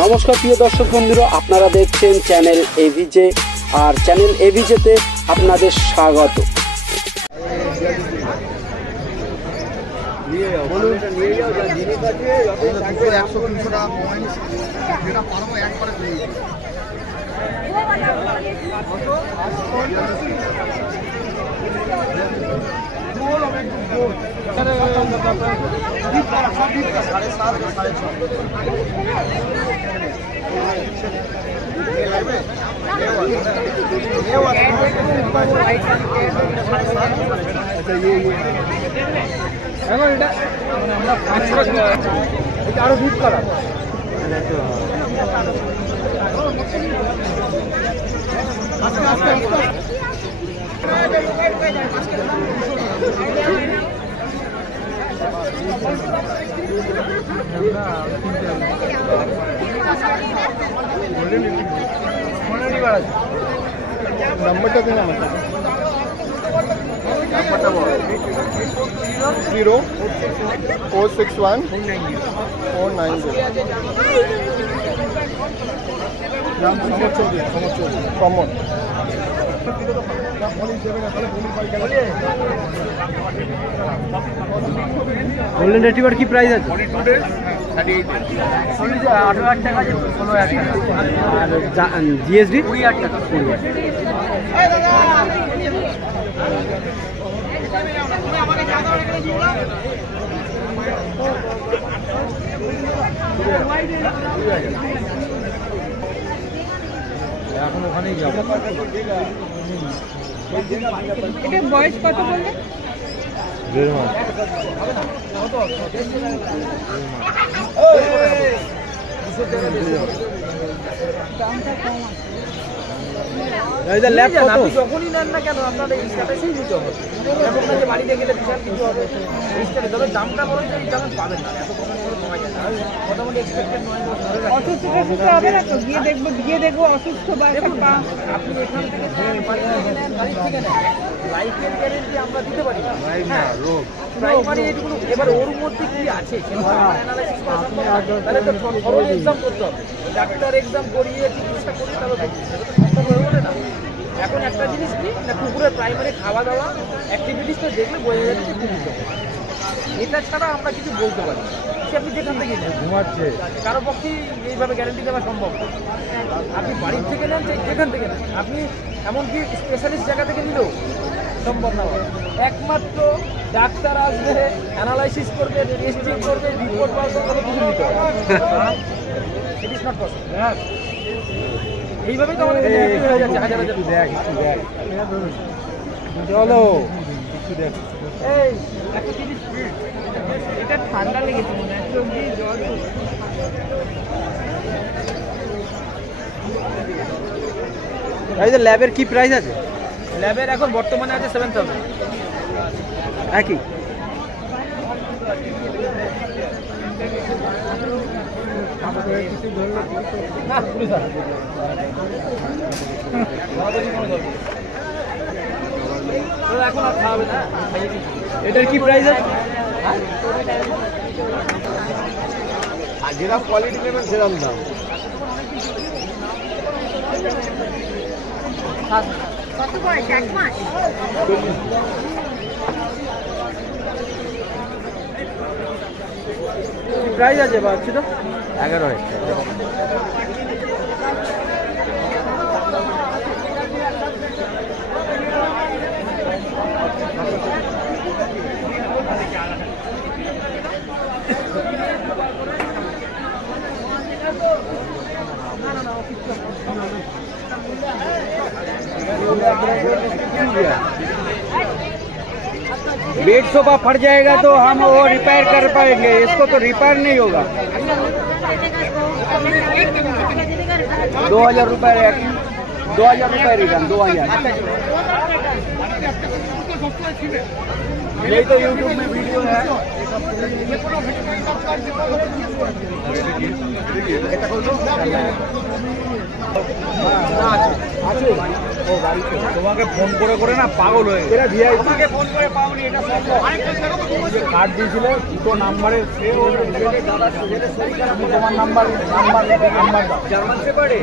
নমস্কার প্রিয় দর্শক বন্ধুরা, আপনারা দেখছেন চ্যানেল এভিজে, আর চ্যানেল এভিজেতে আপনাদের স্বাগত। আরো ভিড় করা नंबरটা দিন আমাকে 0461490 কমন গোল্ডেন রিট্রিভার কি প্রাইস আছে? 18,000 টাকা, 16,000 টাকা, আর জিএসডি 20,000 টাকা। এখন ওখানেই যাবো। এটা বয়স কত বললে? 1.5 মাস। আপনি যখনই নেন না কেন আপনার এই স্ট্যাটাসেই নিতে হবে, এমন না যে বাড়িতে গেলে বিশাল কিছু হবে। এই স্ট্যাটাস তবে দামটা বলেন যে যেমন পাবেন না, এত কমে কমা যায় না। মোটামুটি এক্সপেক্টেড 9 মাস ধরে রাখবেন। অসুস্থ হবে না তো? গিয়ে দেখবো অসুস্থ বা একটা আপনি এখান থেকে নেন, বাড়ি থেকে নেন, বাড়ির থেকে নেন, লাইফের গ্যারেন্টি আমরা দিতে পারি না। প্রাইমারি এগুলো এবার ওর মধ্যে কি আছে অ্যানালাইসিস করা সম্ভব না। তাহলে তো থরোলি এক্সাম করতে হবে, ডাক্তার এক্সাম করিয়ে চিকিৎসা করিয়ে তাহলে সম্ভব হয়ে ওঠে না। এখন একটা জিনিস কি না, কুকুরের প্রাইমারি খাওয়া দাওয়া অ্যাক্টিভিটিসটা দেখলে বোঝা যাচ্ছে যে কুকুর এটা ছাড়া আমরা কিছু বলতে পারি না। সে আপনি যেখান থেকে নেন, ঘুমাচ্ছে, কারো পক্ষেই এইভাবে গ্যারেন্টি দেওয়া সম্ভব না। আপনি বাড়ির থেকে নেন, যেখান থেকে নেন, আপনি এমনকি স্পেশালিস্ট জায়গা থেকে নিলেও সম্ভব না। একমাত্র ডাক্তার আসবে, অ্যানালাইসিস করবে, টেস্টিং করবে, রিপোর্ট বার করবে, তবে কিছু নিতে হবে। It is not possible. এইভাবেই তো আমাদের কাছে বিক্রি হয়ে যাচ্ছে হাজার হাজার। চলো একটু দেখ। এই 130 এটা ঠান্ডা লেগেছে মনে হয়, চোখ দিয়ে জল এই যে ল্যাবের কি প্রাইস আছে? ল্যাবের এখন বর্তমানে আছে 7,000। একই না, 20,000। এখন আর খাওয়াবে না। এটার কি প্রাইস আছে? আর যেরকম কোয়ালিটি নেবেন সেরকম দাম। কত বয়স? 1 মাস? প্রাইস আছে বাচ্চাটা 11,000 টাকা। बेड सोफा फट जाएगा तो हम वो रिपेयर कर पाएंगे, इसको तो रिपेयर नहीं होगा। 2,000 रुपये, 2,000 रुपये रिटर्न, 2,000। यही तो यूट्यूब में वीडियो है। আছে ও বাড়িতে তোমাকে ফোন করে করে না পাগল হয়ে গেছে। এটা ভিআইপি আমাকে ফোন করে পাওনি এটা সম্ভব। যে কার্ড দিয়েছিলে দুটো নাম্বারে সে ওর দাদা সুজেতে সই করা তোমার নাম্বার দাও। জার্মান শেপার্ডে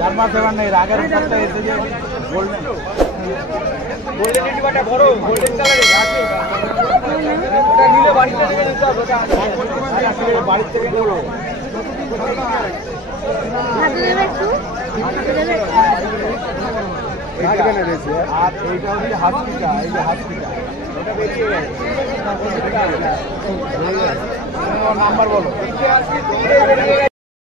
জার্মান শেপার্ড নেই আগের সপ্তাহে এসে যে গোল্ডেন রিট্রিভারটা বড় গোল্ডেন কালারের আছে ওটা নিলে বাড়িতে নিয়ে যেতে হবে ওটা বাড়ি থেকে নেবো। আর এইটা হচ্ছে হাসপিটা এই যে হাসপিটা ওটা বেরিয়ে গেছে নাম্বার বলো